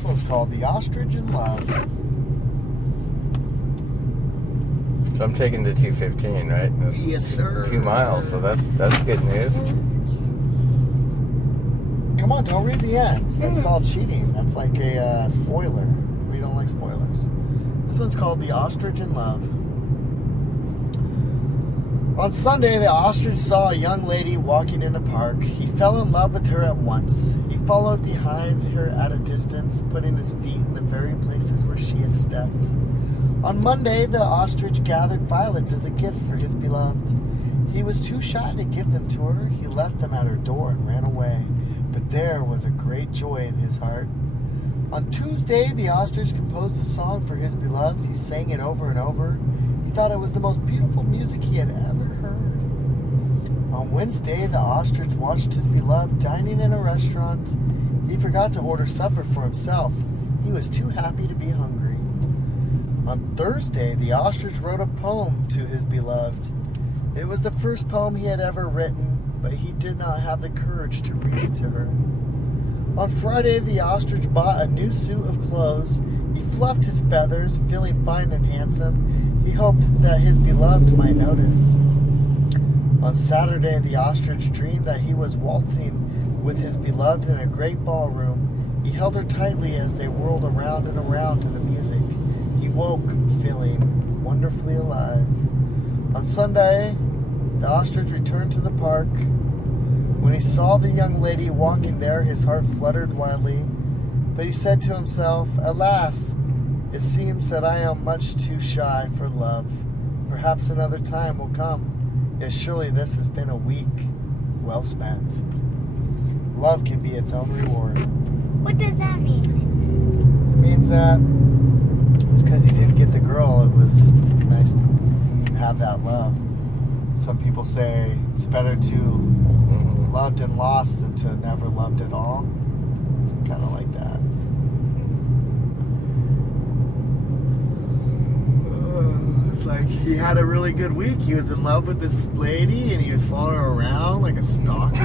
This one's called The Ostrich in Love. So I'm taking the 215, right? That's Yes, sir. 2 miles, so that's good news. Come on, don't read the ends. That's called cheating. That's like a spoiler. We don't like spoilers. This one's called The Ostrich in Love. On Sunday, the ostrich saw a young lady walking in a park. He fell in love with her at once. He followed behind her at a distance, putting his feet in the very places where she had stepped. On Monday, the ostrich gathered violets as a gift for his beloved. He was too shy to give them to her. He left them at her door and ran away. But there was a great joy in his heart. On Tuesday, the ostrich composed a song for his beloved. He sang it over and over. He thought it was the most beautiful music he had ever heard. On Wednesday, the ostrich watched his beloved dining in a restaurant. He forgot to order supper for himself. He was too happy to be hungry. On Thursday, the ostrich wrote a poem to his beloved. It was the first poem he had ever written, but he did not have the courage to read it to her. On Friday, the ostrich bought a new suit of clothes. He fluffed his feathers, feeling fine and handsome. He hoped that his beloved might notice. On Saturday, the ostrich dreamed that he was waltzing with his beloved in a great ballroom. He held her tightly as they whirled around and around to the music. He woke feeling wonderfully alive. On Sunday, the ostrich returned to the park. When he saw the young lady walking there, his heart fluttered wildly. But he said to himself, "Alas, it seems that I am much too shy for love. Perhaps another time will come. Yet surely this has been a week well spent." Love can be its own reward. What does that mean? It means that just because you didn't get the girl, it was nice to have that love. Some people say it's better to loved and lost than to never loved at all. It's kind of like that. It's like he had a really good week. He was in love with this lady and he was following her around like a stalker.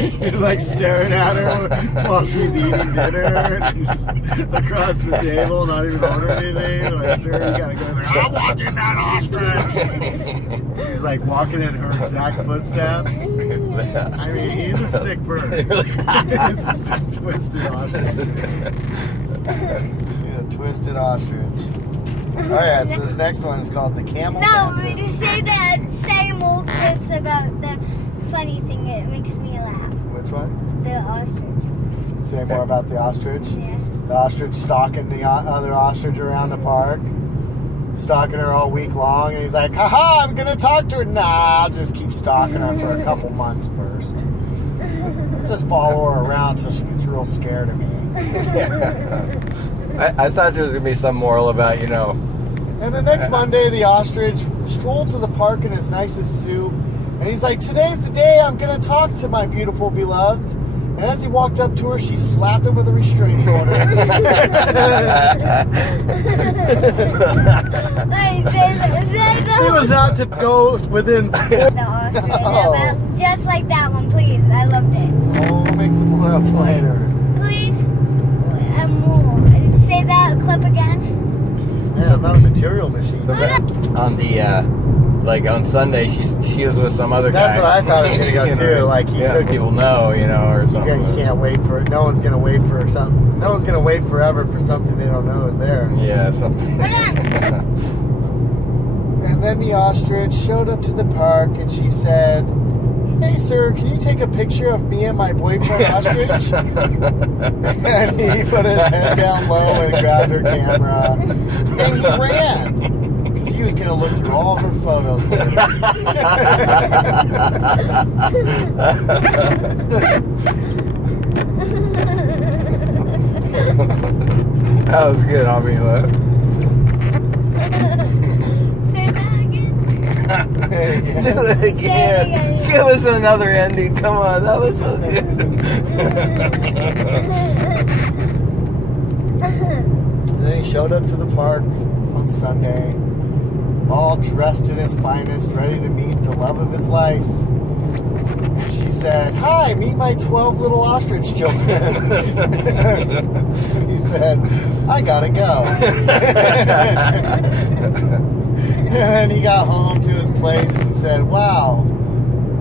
He's like staring at her while she's eating dinner and just across the table, not even ordering anything. Like, sir, you gotta go. Like, I'm watching that ostrich. He's like walking in her exact footsteps. I mean, he's a sick bird. It's a sick, twisted ostrich. Yeah, twisted ostrich. Alright, so this next one is called The Camel Dances. No, you say that same old clips about the funny thing. It makes me laugh. Which one? The ostrich. Say more about the ostrich? Yeah. The ostrich stalking the other ostrich around the park. Stalking her all week long. And he's like, haha, I'm going to talk to her. Nah, I'll just keep stalking her for a couple months first. Just follow her around till she gets real scared of me. I thought there was going to be some moral about, you know. And the next Monday, the ostrich strolled to the park in his nicest suit. And he's like, today's the day I'm going to talk to my beautiful beloved. And as he walked up to her, she slapped him with a restraining order. He was not to go within... The ostrich. Oh. Just like that one, please. I loved it. Oh, we'll make some more up later. Please. More. Say that clip again. Yeah, I'm not a material machine. On the, like on Sunday, she was with some other guy. That's what I thought it was going to go You too. know, Like he yeah, took people know, you know, or something. You can't wait for it. No one's going to wait for something. No one's going to wait forever for something they don't know is there. Yeah, something. And then the ostrich showed up to the park and she said, "Hey sir, can you take a picture of me and my boyfriend ostrich?" And he put his head down low and grabbed her camera. And he ran. Because he was going to look through all of her photos later. That was good, Amila. Say that again. Do it again. Give us another ending. Come on, that was so good. Then he showed up to the park on Sunday, all dressed in his finest, ready to meet the love of his life. And she said, "Hi, meet my 12 little ostrich children." He said, "I gotta go." And then he got home to his place and said, "Wow,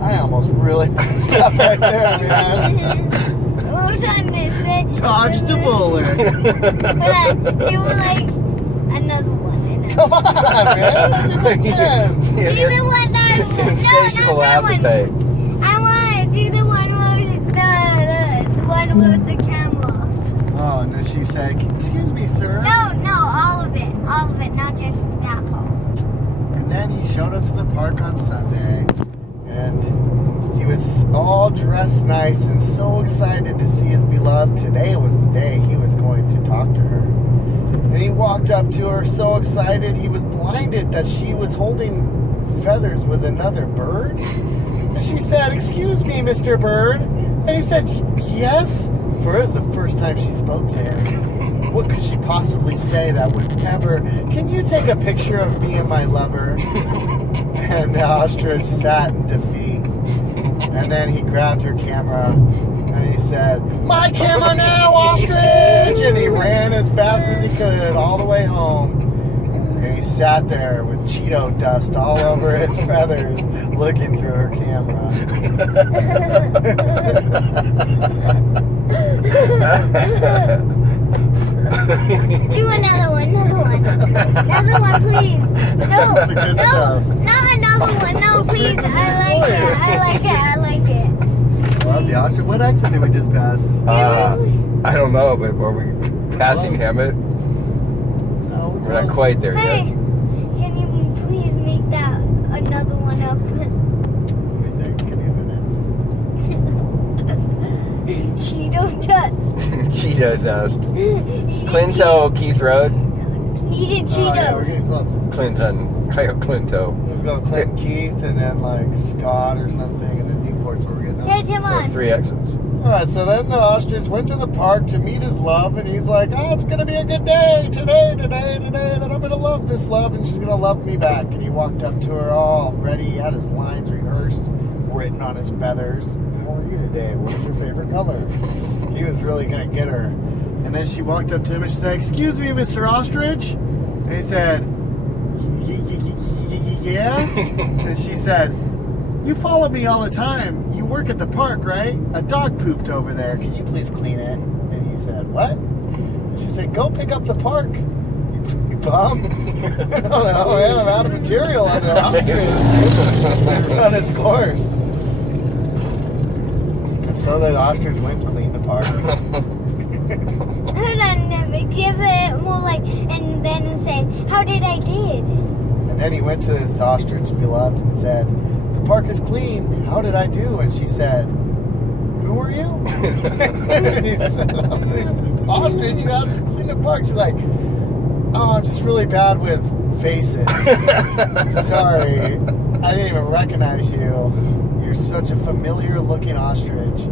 I almost really messed up right there, man. What was I gonna say? Dodged a bullet." Do like another one. Come on, man. It's like 10. Do the one that Insatiable appetite. I want to do the one with the camera. Oh, and then she said, "Excuse me, sir." No, all of it, not just that part. And then he showed up to the park on Sunday, and he was all dressed nice and so excited to see his beloved. Today was the day he was going to talk to her. And he walked up to her so excited, he was blinded that she was holding feathers with another bird. And she said, "Excuse me, Mr. Bird." And he said, "Yes." For it was the first time she spoke to him. What could she possibly say that would ever, "Can you take a picture of me and my lover?" And the ostrich sat in defeat. And then he grabbed her camera and he said, "My camera now, ostrich!" And he ran as fast as he could all the way home. And he sat there with Cheeto dust all over his feathers, looking through her camera. Do another one, please. No, That's the good stuff. not another one. No, please. I like it. Well, the ostrich. What exit did we just pass? I don't know, but are we passing Hemet? No, We're not quite there Hey, yet. can you please make that another one up? Let me think. Give me a minute. Cheeto dust. Cheetah dust. Eating Clinto, Keith Road. Eating Oh, yeah, we're Cheetos. getting close. Clinton. I got Clinto. We'll go Clinton Keith and then like Scott or something, and then Newport's where we're getting Hey, up. come There are on. 3 exits. Alright, so then the ostrich went to the park to meet his love, and he's like, "Oh, it's gonna be a good day today, that I'm gonna love this love, and she's gonna love me back." And he walked up to her all ready, he had his lines rehearsed, written on his feathers. "How are you today? What is your favorite color?" He was really gonna get her. And then she walked up to him and she said, "Excuse me, Mr. Ostrich?" And he said, "Yes?" And she said, "You follow me all the time. You work at the park, right? A dog pooped over there. Can you please clean it?" And he said, "What?" And she said, "Go pick up the park. You bum." I don't know, man. I'm out of material on the ostrich. Run its course. And so the ostrich went and cleaned the park. Hold on, give it more like, and then say, "How did I did?" And then he went to his ostrich beloved and said, "The park is clean. How did I do?" And she said, "Who are you?" And he said, "I'm the ostrich. You have to clean the park." She's like, "Oh, I'm just really bad with faces. Sorry. I didn't even recognize you. You're such a familiar looking ostrich."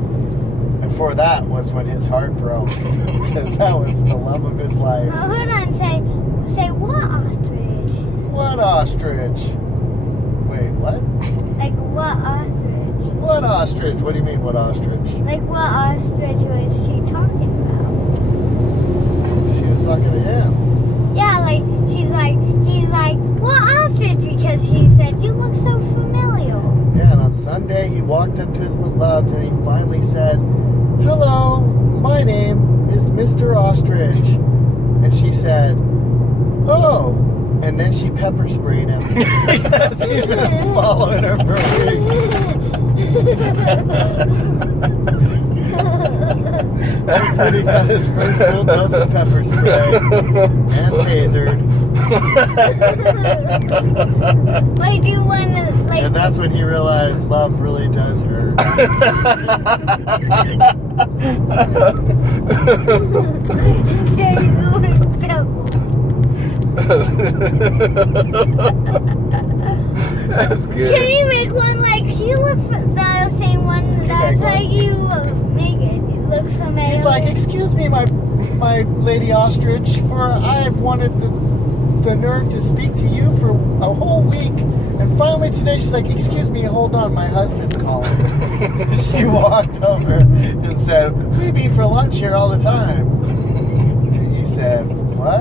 And for that was when his heart broke. Because that was the love of his life. Hold on, say what ostrich? What ostrich? Wait, what? Like what ostrich? What ostrich? What do you mean, what ostrich? Like what ostrich was she talking about? She was talking to him. Yeah, like he's like, what ostrich? Because he said, "You look so familiar." Yeah, and on Sunday he walked up to his beloved and he finally said, "Hello, my name is Mr. Ostrich." And she said, "Oh." And then she pepper sprayed him because he's been following her for weeks. That's when he got his first full dose of pepper spray and tasered. Wait, do you want to like? And that's when he realized love really does hurt. That's good. Can you make one like you look the same one? That's how you make it. You look familiar. He's like, "Excuse me, my lady ostrich, for I've wanted the nerve to speak to you for a whole week. And finally today she's like, excuse me, hold on, my husband's calling. She walked over and said, we meet for lunch here all the time. And he said, what?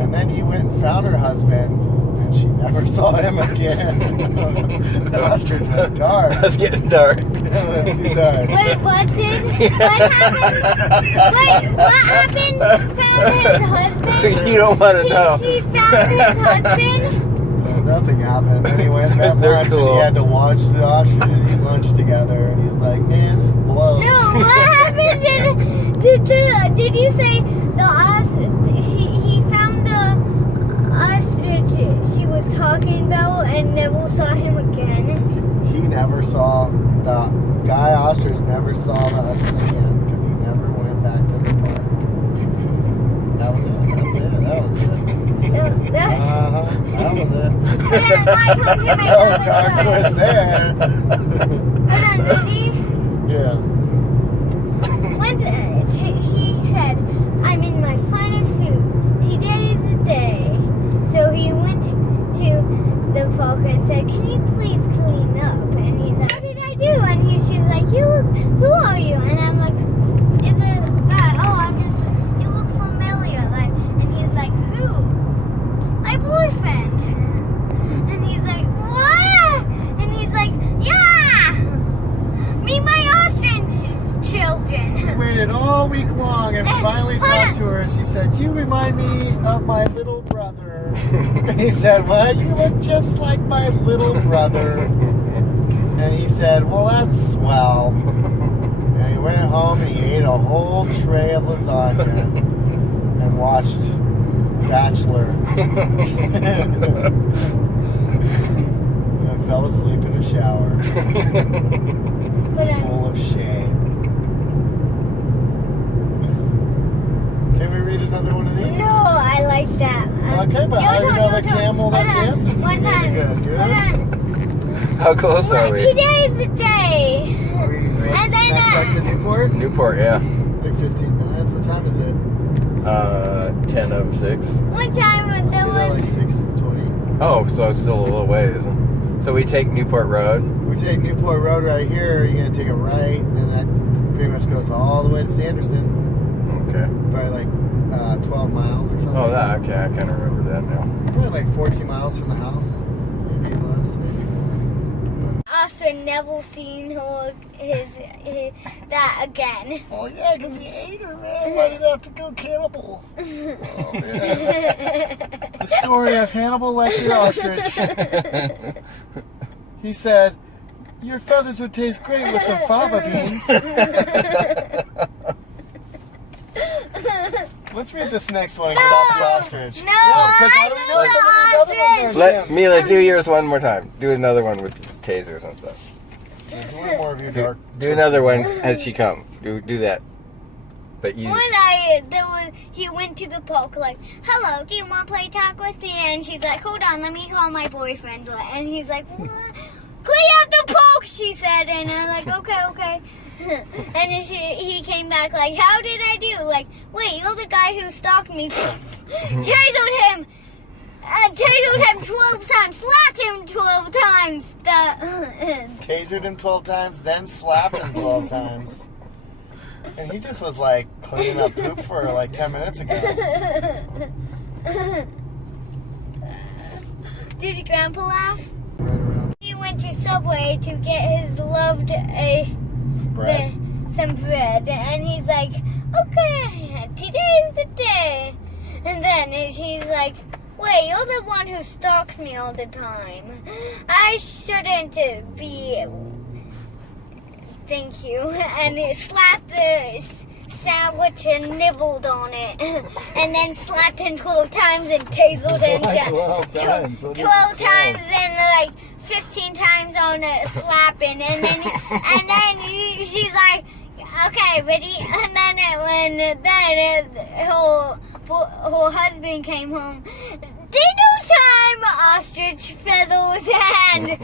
And then he went and found her husband. And she never saw him again. The ostrich went dark. That's getting dark. Yeah, that's too dark. Wait, what happened? Wait, what happened? Found his husband? You don't want to know. She found his husband? Nothing happened. Then he went and had They're lunch cool. and he had to watch the ostrich eat lunch together. And he was like, man, this blows. No, what happened? Did you say the ostrich? He found the ostrich she was talking about and never saw him again. He never saw, the guy ostrich never saw the husband again because he never went back to the park. That was it. That's it. That was it. That's That was it. yeah, I told him I Oh, dark twist there. Hold on, ready? Yeah. Once she said, I'm in my finest suit. Today is the day. So he went to the park and said, can you please clean up? And he's like, what did I do? And she's like, who are you? And I'm like, it's a guy. Oh, you look familiar. Like, and he's like, who? My boyfriend. And he's like, what? And he's like, yeah, me, my ostrich children. He waited all week long and finally hold talked on. to her and she said, you remind me of my little brother. And he said, well, you look just like my little brother. And he said, well, that's swell. And he went home and he ate a whole tray of lasagna and watched Bachelor. And fell asleep in a shower. But Full of shame. Can we read another one of these? no, I like that. Okay, but how do you know the camel that Hold on. dances is One really time. good, dude? Hold on. How close are Well, we? today is the day. Are we next, And then, next exit Newport? Newport, yeah. Like 15 minutes. What time is it? 10:06. One time there Like was 6:20. Oh, so it's still a little ways. So we take Newport Road. We take Newport Road right here. You're gonna take a right, and then that pretty much goes all the way to Sanderson. Okay. Probably like 12 miles or something. Oh, that. Okay, I kind of remember that now. Probably like 14 miles from the house. Maybe less, maybe. Oscar never seen his that again. Oh yeah, because he ate her, man. Why did he have to go cannibal? Oh, man. The story of Hannibal Lecter ostrich. He said, your feathers would taste great with some fava beans. Let's read this next one and get off the ostrich. No, because I how do we know know some of these the other ones ostrich. are Let Mila do yours one more time. Do another one with tasers and stuff. There's one more of you dark. Do another one as she come. Do that. But you. One night, he went to the park like, hello, do you want to play tag with me? And she's like, hold on, let me call my boyfriend. And he's like, what? Clean out the park, she said. And I'm like, okay. And then he came back like, how did I do? Like, wait, you're the guy who stalked me. Tasered him. Tasered him 12 times. Slapped him 12 times. Tasered him 12 times, then slapped him 12 times. And he just was like cleaning up poop for like 10 minutes ago. Did your grandpa laugh? Right around. He went to Subway to get his loved Bread. some bread, and he's like, okay, today's the day. And then she's like, wait, you're the one who stalks me all the time. I shouldn't be. Thank you. And he slapped the sandwich and nibbled on it. And then slapped him 12 times and tasered him. Why 12 times? 12 times and like 15 times on it slapping. And then she's like, okay, ready? And then her husband came home. Dinner time, ostrich feathers, and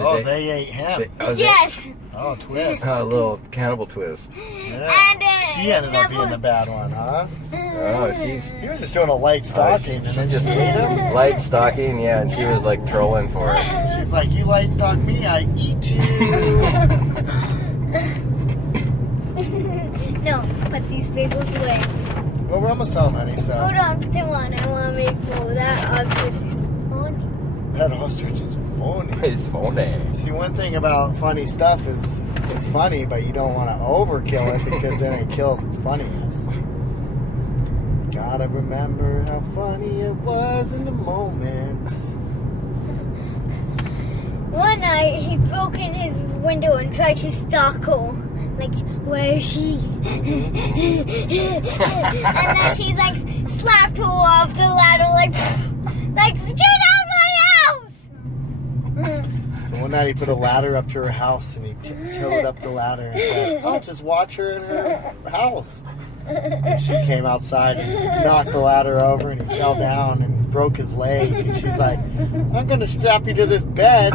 Oh, they ate him. Oh, yes. Oh, twist. a little cannibal twist. Yeah. And She She ended up being the bad one, huh? Oh, He was just doing a light stalking, and then just she ate him. light stalking, yeah, and she was like trolling for it. She's like, you light stalk me, I eat you. No, put these fables away. Well, we're almost home, honey, so. Hold on, come on. I want to make more. That ostrich is funny. That ostrich is funny. It's funny. See, one thing about funny stuff is it's funny, but you don't want to overkill it because then it kills its funniness. You gotta remember how funny it was in the moment. One night, he broke in his window and tried to stalk her. Like, where is she? And then she's like, slapped her off the ladder, like, get out of my house! So one night he put a ladder up to her house and he tiptoed up the ladder and said, "I'll just watch her in her house." And she came outside and knocked the ladder over and he fell down and broke his leg. And she's like, "I'm going to strap you to this bed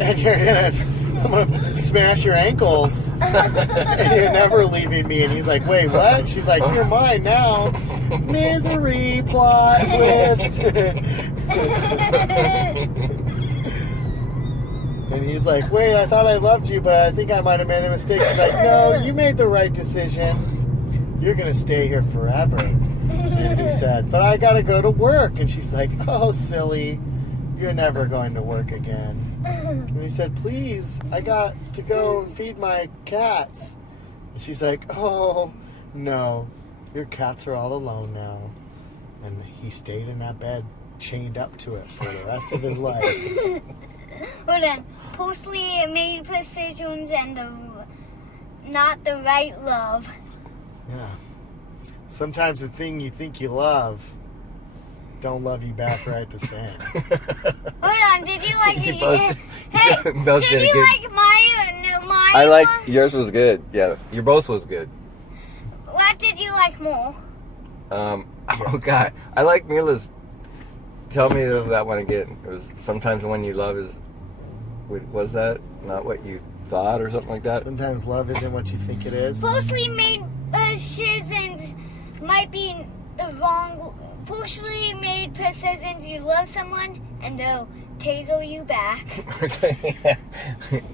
and I'm going to smash your ankles and you're never leaving me." And he's like, "Wait, what?" She's like, "You're mine now." Misery, plot, twist. And he's like, "Wait, I thought I loved you, but I think I might have made a mistake." She's like, "No, you made the right decision. You're going to stay here forever." And he said, "But I got to go to work." And she's like, "Oh, silly. You're never going to work again." And he said, "Please, I got to go and feed my cats." And she's like, "Oh, no. Your cats are all alone now." And he stayed in that bed, chained up to it for the rest of his life. Hold on. Postly made decisions and not the right love. Yeah. Sometimes the thing you think you love don't love you back right the same. Hold on. Did you like You it? both- Hey, both did did a you good- like my I like one? yours was good. Yeah, your both was good. What did you like more? Oh God, I like Mila's. Tell me that one again. It was sometimes when you love is. Was that not what you thought or something like that? Sometimes love isn't what you think it is. Postly made decisions might be the wrong. Postly made decisions you love someone and they'll taser you back.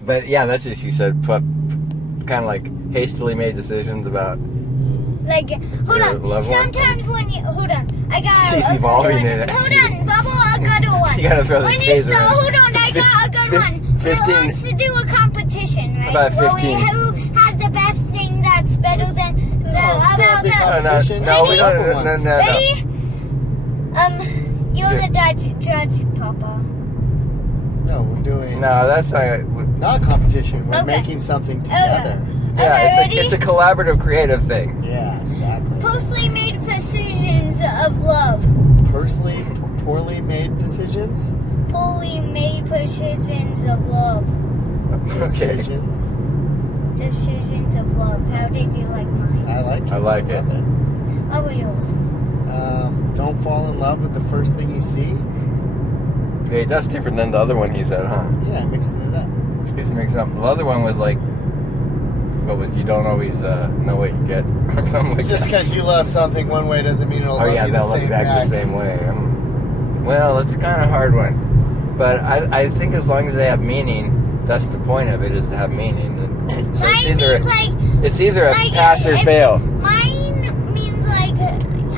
But yeah, that's what she said. Kind of like hastily made decisions about. Like, hold Your on. loved one? Sometimes when you hold on, I got. She's evolving in it. Hold on, Bubble. I got a one. You gotta throw the When taser you start, in. hold on, I got a good one. 15 Let's do a competition, right? About 15. Who has the best thing that's better than the about big the? competition. No, we don't. Couple ones. No. Ready? You're the judge, Papa. No, we're doing No, that's not. not a competition. We're Okay. making something together. Yeah, Okay, it's a ready? collaborative, creative thing. Yeah, exactly. Postly made decisions of love. Personally, poorly made decisions. Poorly made decisions of love. Okay. Decisions. Decisions of love. How did you like mine? I like it. I like it. Love it. What were yours? Don't fall in love with the first thing you see. Hey, that's different than the other one he said, huh? Yeah, mixing it up. He's mixed up. The other one was like, what was you don't always know what you get or something like Just that. because you love something one way doesn't mean it'll Oh love yeah, you the they'll love same you back back. the same way. Well, it's kind of a hard one, but I think as long as they have meaning, that's the point of it, is to have meaning. So Mine means like it's either a like, pass or if- fail. Mine means like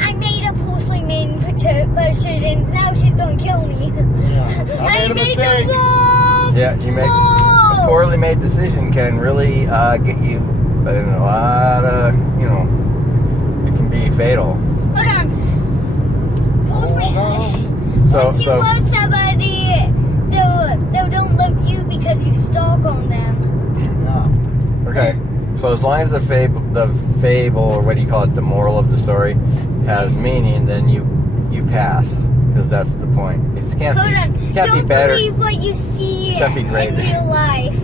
I made a postly made decisions. Now she's gonna kill me. Yeah, I made a mistake. the wrong. Yeah, you make a wrong. poorly made decision can really get you in a lot of, it can be fatal. Hold on. Postly. So- Once you so- love somebody, they don't love you because you stalk on them. Yeah. Okay. So as long as the fable, or what do you call it, the moral of the story, has meaning, then you pass, because that's the point. It just can't Hold on. be, can't Don't be better. believe what you see Can't be great. in real life.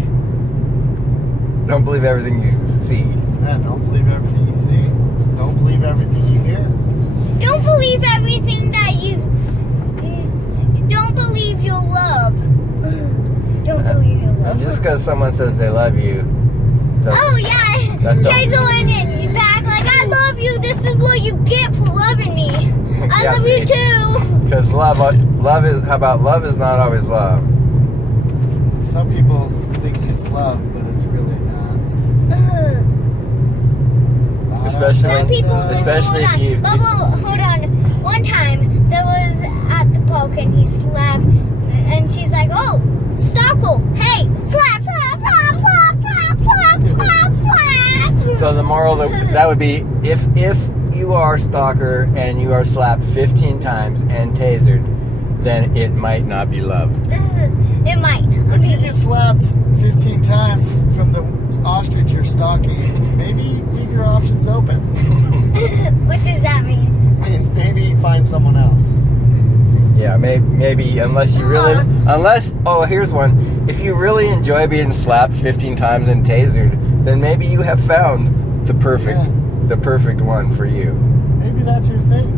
Don't believe everything you see. Yeah, don't believe everything you see. Don't believe everything you hear. Don't believe everything that you. Don't believe your love. Don't believe your And love. just because someone says they love you, doesn't- Oh yeah, That's Jason in back like I this is what you get for loving me. I Yeah, love see? you too. Because love is, how about love is not always love? Some people think it's love, but it's really not. Some people, Especially if you- hold on. One time, there was at the park and he slapped, and she's like, oh, Stockle, hey, slap, slap, slap, slap, slap, slap, slap, slap. So the moral that would be if you are stalker and you are slapped 15 times and tasered, then it might not be love. It might not If you be. get slapped 15 times from the ostrich you're stalking, maybe leave your options open. What does that mean? Means maybe find someone else. Yeah, maybe unless you really, here's one. If you really enjoy being slapped 15 times and tasered, then maybe you have found the perfect one for you. Maybe that's your thing.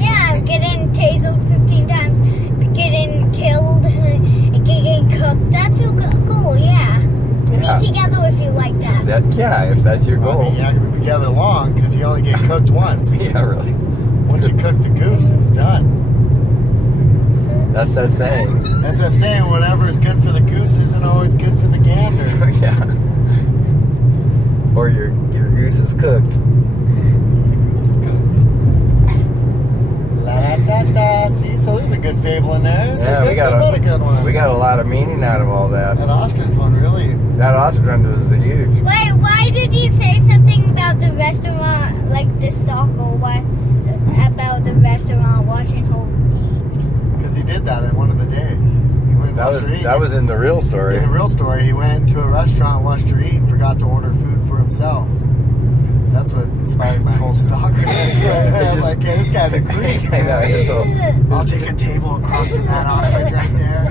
Yeah, getting tasered 15 times, getting killed, getting cooked. That's so cool, yeah. Yeah. Be together if you like that. If that's your I goal. mean, you're not going to be together long because you only get cooked once. Yeah, really. Once you cook the goose, it's done. That's that saying. That's that saying, whatever is good for the goose isn't always good for the gander. Yeah. Or your goose is cooked. The goose is cooked. La da da. See, so there's a good fable in there. Yeah, we got a lot of good ones. We got a lot of meaning out of all that. That ostrich one, really. That ostrich hunt was huge. Wait, why did you say something about the restaurant, like the stalker? What about the restaurant watching her eat? Because he did that in one of the days. He went and watched her eat. That was in the real story. In the real story, he went to a restaurant, watched her eat, and forgot to order food for himself. That's what inspired my whole stalkerness. I was like, yeah, this guy's a creep. I know, it's all- I'll take a table across from that ostrich right there.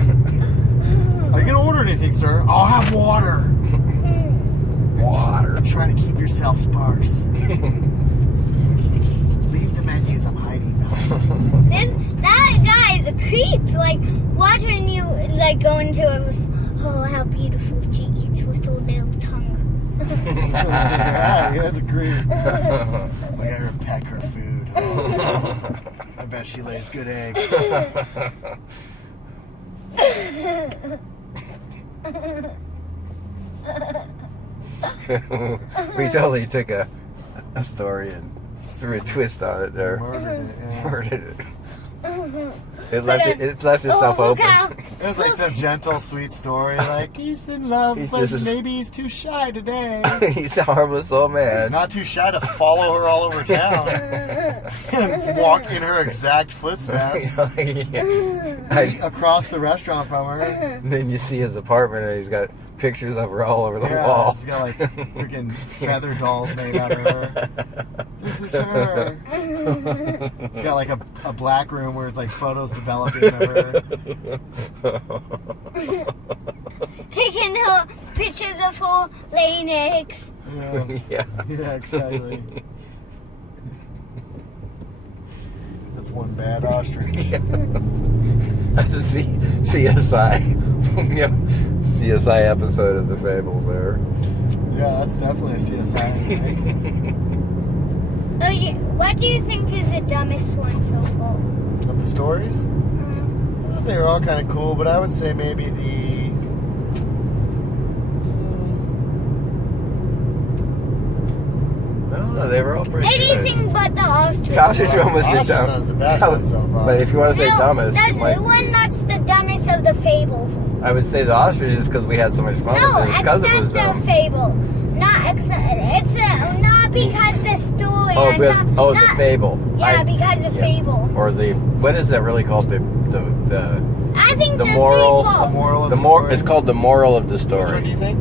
Are you going to order anything, sir? I'll have water. Water. Try to keep yourself sparse. Leave the menus, I'm hiding them. That guy is a creep. Like, watch when you like go into a. Oh, how beautiful she eats with her little tongue. Yeah, he has a creep. Look at her peck her food. Oh, I bet she lays good eggs. We totally took a story and threw a twist on it there. Murdered it, yeah. Murdered it. It left itself look open. how- It was like some gentle, sweet story. Like, he's in love, He's but just- maybe he's too shy today. He's a harmless old man. Not too shy to follow her all over town and walk in her exact footsteps across the restaurant from her. Then you see his apartment and he's got pictures of her all over the Yeah, wall. he's got like freaking feather dolls made out of her. This is her. He's got like a black room where it's like photos developing of her. Taking her pictures of her laying eggs. Yeah, Yeah. yeah, exactly. That's one bad ostrich. That's a CSI, CSI episode of the Fables there. Yeah, that's definitely a CSI. What do you think is the dumbest one so far? Of the stories? Well, they were all kind of cool, but I would say maybe the... No, they were all pretty good. Anything but the ostrich. The ostrich one was the Ostrich dumb. one's the best one so far. But if you want to say No, dumbest, that's like, the one that's the dumbest of the fables. I would say the ostrich is because we had so much fun No, with it because it was except dumb. the fable. Not not because the story. Oh, not, the fable. Yeah, because of fable. Or what is that really called? The I think the the moral- fable. The moral of the more. story. It's called the moral of the Which one do story. you think?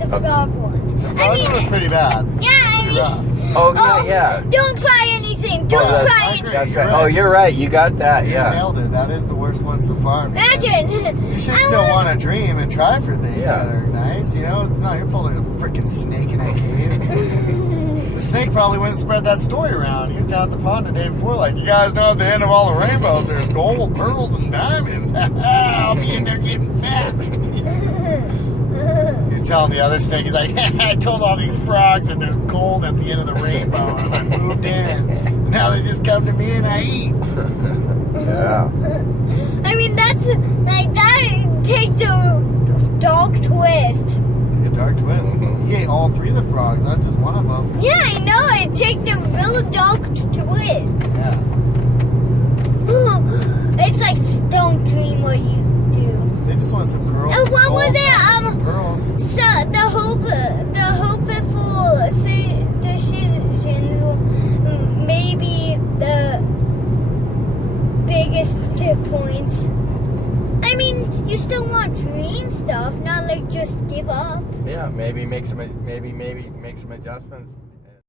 The frog one. The frog one was pretty bad. Yeah, I Pretty mean, rough. Oh yeah. Don't try anything. Don't that's- try I anything. agree. That's You're right. right. Oh, you're right. You got that. You Yeah. nailed it. That is the worst one so far. because Imagine. You should still want to dream and try for things Yeah. that are nice. You know, it's not your fault there's a freaking snake in that cave. The snake probably went and spread that story around. He was down at the pond the day before, like, you guys know at the end of all the rainbows, there's gold, pearls, and diamonds. I'll be in there getting fat. He's telling the other snake, he's like, I told all these frogs that there's gold at the end of the rainbow, and I moved in. Now they just come to me and I eat. Yeah. I mean, that's like that takes a dark twist. A dark twist. Mhm. He ate all 3 of the frogs, not just one of them. Yeah, I know. It takes a real dark twist. Yeah. It's like don't dream what you do. They just want some girls. And what was it? Some pearls. So the hopeful decisions will maybe the biggest points. I mean, you still want dream stuff, not like just give up. Yeah, maybe make some adjustments